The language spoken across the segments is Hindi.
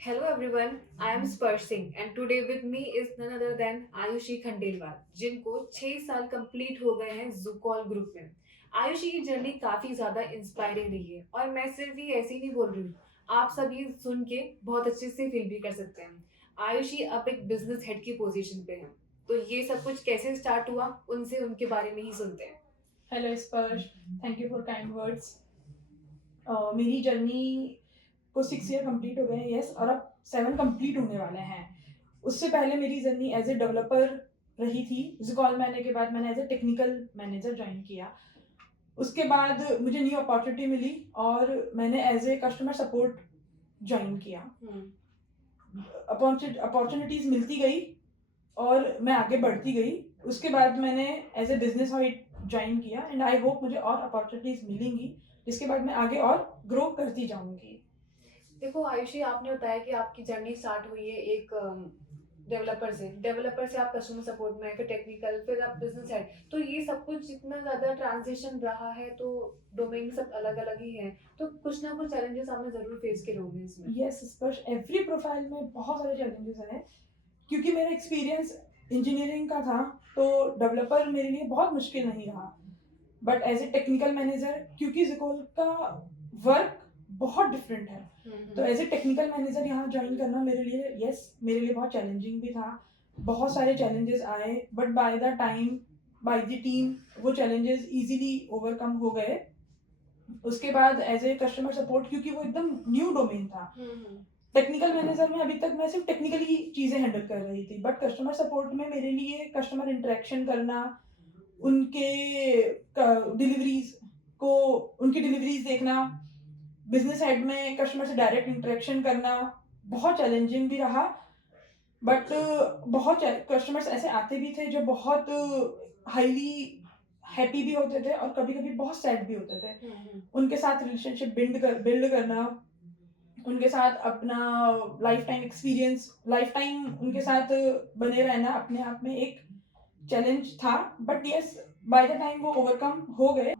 Hello everyone, I am Sparsh Singh and today with me is none other than Ayushi Khandelwal जिनको 6 साल कंप्लीट हो गए हैं जूकॉल ग्रुप में। आयुषी की जर्नी काफी ज्यादा इंस्पायरिंग रही है और मैं सिर्फ ये ऐसे ही नहीं बोल रही हूँ, आप सभी सुन के बहुत अच्छे से फील भी कर सकते हैं। आयुषी अब एक बिजनेस हेड की पोजीशन पे है, तो ये सब कुछ कैसे स्टार्ट हुआ उनसे उनके बारे में ही सुनते हैं। हेलो स्पर्श, thank you for kind words. मेरी जर्नी को 6 ईयर कंप्लीट हो गए हैं, यस, और अब 7 कंप्लीट होने वाले हैं। उससे पहले मेरी जर्नी एज ए डेवलपर रही थी। जिकॉल में आने के बाद मैंने as a technical manager join किया। उसके बाद मुझे न्यू अपॉर्चुनिटी मिली और मैंने as a customer support join किया। अपॉर्चुनिटीज मिलती गई और मैं आगे बढ़ती गई। उसके बाद मैंने as a business head join किया एंड आई होप मुझे और अपॉर्चुनिटीज मिलेंगी, जिसके बाद मैं आगे और ग्रो करती जाऊंगी। देखो आयुषी, आपने बताया कि आपकी जर्नी स्टार्ट हुई है एक डेवलपर से आप कस्टमर सपोर्ट में, फिर टेक्निकल, फिर आप बिजनेस हेड। तो ये सब कुछ इतना ज्यादा ट्रांजिशन रहा है, तो डोमेन सब अलग अलग ही है, तो कुछ ना कुछ चैलेंजेस आपने जरूर फेस किए होंगे इसमें। यस स्पर्श, एवरी प्रोफाइल में बहुत सारे चैलेंजेस हैं। क्योंकि मेरा एक्सपीरियंस इंजीनियरिंग का था, तो डेवलपर मेरे लिए बहुत मुश्किल नहीं रहा। But as a technical manager, क्योंकि जिकोल का वर्क बहुत डिफरेंट है, तो एज ए टेक्निकल मैनेजर यहाँ ज्वाइन करना मेरे लिए, यस, मेरे लिए बहुत चैलेंजिंग भी था। बहुत सारे चैलेंजेस आए, but by the time, by the team, वो चैलेंजेस इजीली ओवरकम हो गए। उसके बाद एज ए कस्टमर सपोर्ट, क्योंकि वो एकदम न्यू डोमेन था। टेक्निकल मैनेजर में अभी तक मैं सिर्फ टेक्निकली चीज़ें हैंडल कर रही थी, बट कस्टमर सपोर्ट में मेरे लिए कस्टमर इंटरेक्शन करना, उनके डिलीवरीज को, उनकी डिलीवरीज देखना, बिजनेस हेड में कस्टमर से डायरेक्ट इंटरेक्शन करना बहुत चैलेंजिंग भी रहा। बट बहुत कस्टमर्स ऐसे आते भी थे जो बहुत हाईली हैप्पी भी होते थे और कभी कभी बहुत सैड भी होते थे। उनके साथ रिलेशनशिप बिल्ड करना, उनके साथ अपना life time experience, life time उनके साथ बने रहना अपने आप में एक चैलेंज था। But yes, by the time वो ओवरकम हो गए।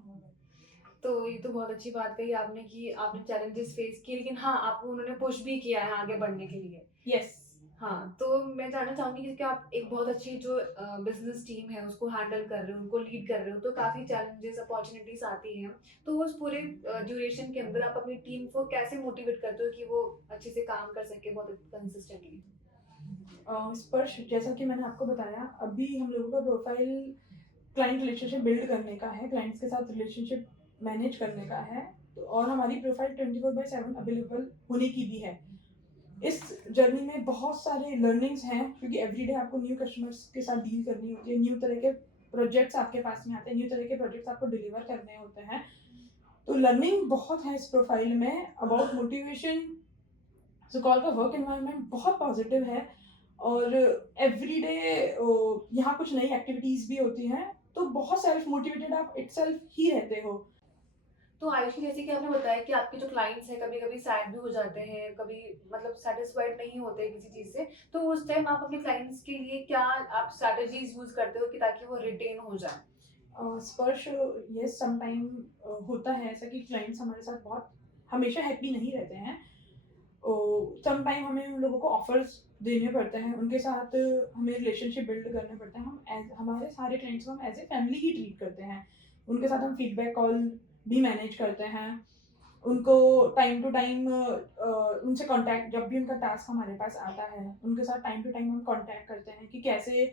तो ये तो बहुत अच्छी बात कही आपने कि आपने चैलेंजेस फेस किए, लेकिन हाँ, आपको उन्होंने पुश भी किया है आगे बढ़ने के लिए। यस। हाँ, तो मैं जानना चाहूंगी कि आप एक बहुत अच्छी जो बिजनेस टीम है उसको हैंडल कर रहे हो, उनको लीड कर रहे हो, तो काफी चैलेंजेस अपॉर्चुनिटीज आती हैं। तो उस पूरे ड्यूरेशन के अंदर आप अपनी टीम को कैसे मोटिवेट करते हो कि वो अच्छे से काम कर सके बहुत कंसिस्टेंटली। स्पर्श, जैसा कि मैंने आपको बताया, अभी हम लोगों का प्रोफाइल क्लाइंट रिलेशनशिप बिल्ड करने का है, क्लाइंट्स के साथ रिलेशनशिप मैनेज करने का है। तो और हमारी प्रोफाइल 24/7 अवेलेबल होने की भी है। इस जर्नी में बहुत सारे लर्निंग्स हैं, क्योंकि एवरीडे आपको न्यू कस्टमर्स के साथ डील करनी होती है, न्यू तरह के प्रोजेक्ट्स आपके पास में आते हैं, न्यू तरह के प्रोजेक्ट्स आपको डिलीवर करने होते हैं। तो लर्निंग बहुत है इस प्रोफाइल में। अबाउट मोटिवेशन, सुकॉल का वर्क एनवायरनमेंट बहुत पॉजिटिव है और एवरीडे यहाँ कुछ नई एक्टिविटीज भी होती हैं, तो बहुत सेल्फ मोटिवेटेड आप इटसेल्फ ही रहते हो। तो आयुषी, जैसे कि आपने बताया कि आपके जो क्लाइंट्स हैं कभी कभी सैड भी हो जाते हैं, कभी मतलब सेटिस्फाइड नहीं होते किसी चीज से, तो उस टाइम आप अपने क्लाइंट्स के लिए क्या आप स्ट्रैटेजीज यूज करते हो कि ताकि वो रिटेन हो जाए। स्पर्श, ये समटाइम होता है ऐसा कि क्लाइंट्स हमारे साथ बहुत हमेशा हैप्पी नहीं रहते हैं। समटाइम हमें उन लोगों को ऑफर्स देने पड़ते हैं, उनके साथ हमें रिलेशनशिप बिल्ड करने पड़ते हैं। हम हमारे सारे क्लाइंट्स को हम एज ए फैमिली ही ट्रीट करते हैं। उनके साथ हम फीडबैक कॉल भी मैनेज करते हैं। उनको टाइम टू टाइम उनसे कांटेक्ट, जब भी उनका टास्क हमारे पास आता है, उनके साथ टाइम टू टाइम हम कांटेक्ट करते हैं कि कैसे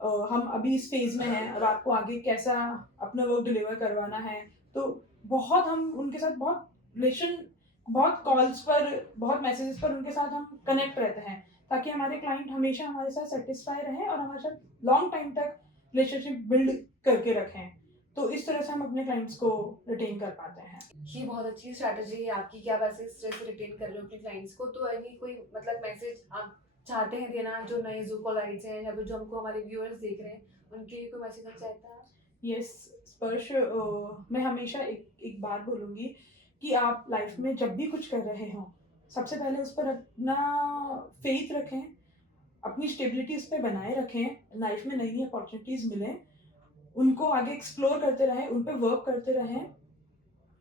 हम अभी इस फेज में हैं और आपको आगे कैसा अपना वर्क डिलीवर करवाना है। तो बहुत हम उनके साथ बहुत रिलेशन, बहुत कॉल्स पर, बहुत मैसेजेस पर उनके साथ हम कनेक्ट रहते हैं, ताकि हमारे क्लाइंट हमेशा हमारे साथ सेटिस्फाई रहे और हमारे साथ लॉन्ग टाइम तक रिलेशनशिप बिल्ड करके रखें। तो इस तरह से हम अपने क्लाइंट्स को रिटेन कर पाते हैं। ये बहुत अच्छी स्ट्रैटेजी है आपकी कि आप ऐसे इस तरह से रिटेन कर रहे हो अपने क्लाइंट्स को। तो अभी कोई मतलब मैसेज आप चाहते हैं देना जो नए जूकोलाइट्स हैं या फिर जो हमको हमारे व्यूअर्स देख रहे हैं, उनके लिए कोई मैसेज चाहता है। यस स्पर्श, मैं हमेशा एक बात बोलूँगी कि आप लाइफ में जब भी कुछ कर रहे हो, सबसे पहले उस पर अपना फेथ रखें, अपनी स्टेबिलिटी उस पे बनाए रखें। लाइफ में नई-नई अपॉर्च्युनिटीज़ मिलें, उनको आगे एक्सप्लोर करते रहें, उन पे वर्क करते रहें।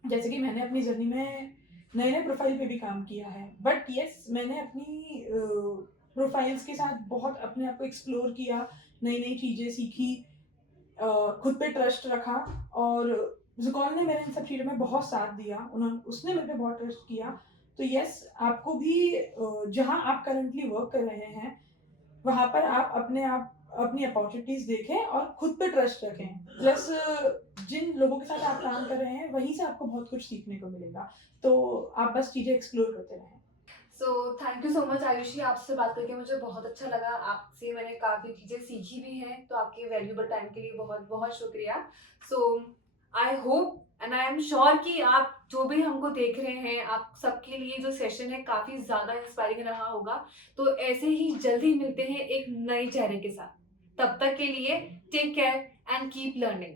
जैसे कि मैंने अपनी जर्नी में नए नए प्रोफाइल पे भी काम किया है, बट यस मैंने अपनी प्रोफाइल्स के साथ बहुत अपने आप को एक्सप्लोर किया, नई नई चीज़ें सीखी, खुद पे ट्रस्ट रखा, और ज़ुकॉल ने मेरे इन सब चीज़ों में बहुत साथ दिया, उन्होंने उसने मेरे पे बहुत ट्रस्ट किया। तो यस आपको भी जहाँ आप करंटली वर्क कर रहे हैं वहाँ पर आप अपनी अपॉर्चुनिटीज़ देखें और खुद पे ट्रस्ट रखें। प्लस जिन लोगों के साथ आप काम कर रहे हैं वहीं से आपको बहुत कुछ सीखने को मिलेगा। तो आप बस चीज़ें एक्सप्लोर करते रहें। So thank you so much Ayushi, आपसे बात करके मुझे बहुत अच्छा लगा, आपसे मैंने काफ़ी चीज़ें सीखी भी हैं, तो आपके वैल्यूबल टाइम के लिए बहुत बहुत शुक्रिया। So I hope and I am sure कि आप जो भी हमको देख रहे हैं, आप सबके लिए जो सेशन है काफ़ी ज़्यादा इंस्पायरिंग रहा होगा। तो ऐसे ही जल्दी मिलते हैं एक नए चेहरे के साथ। तब तक के लिए take care and keep learning.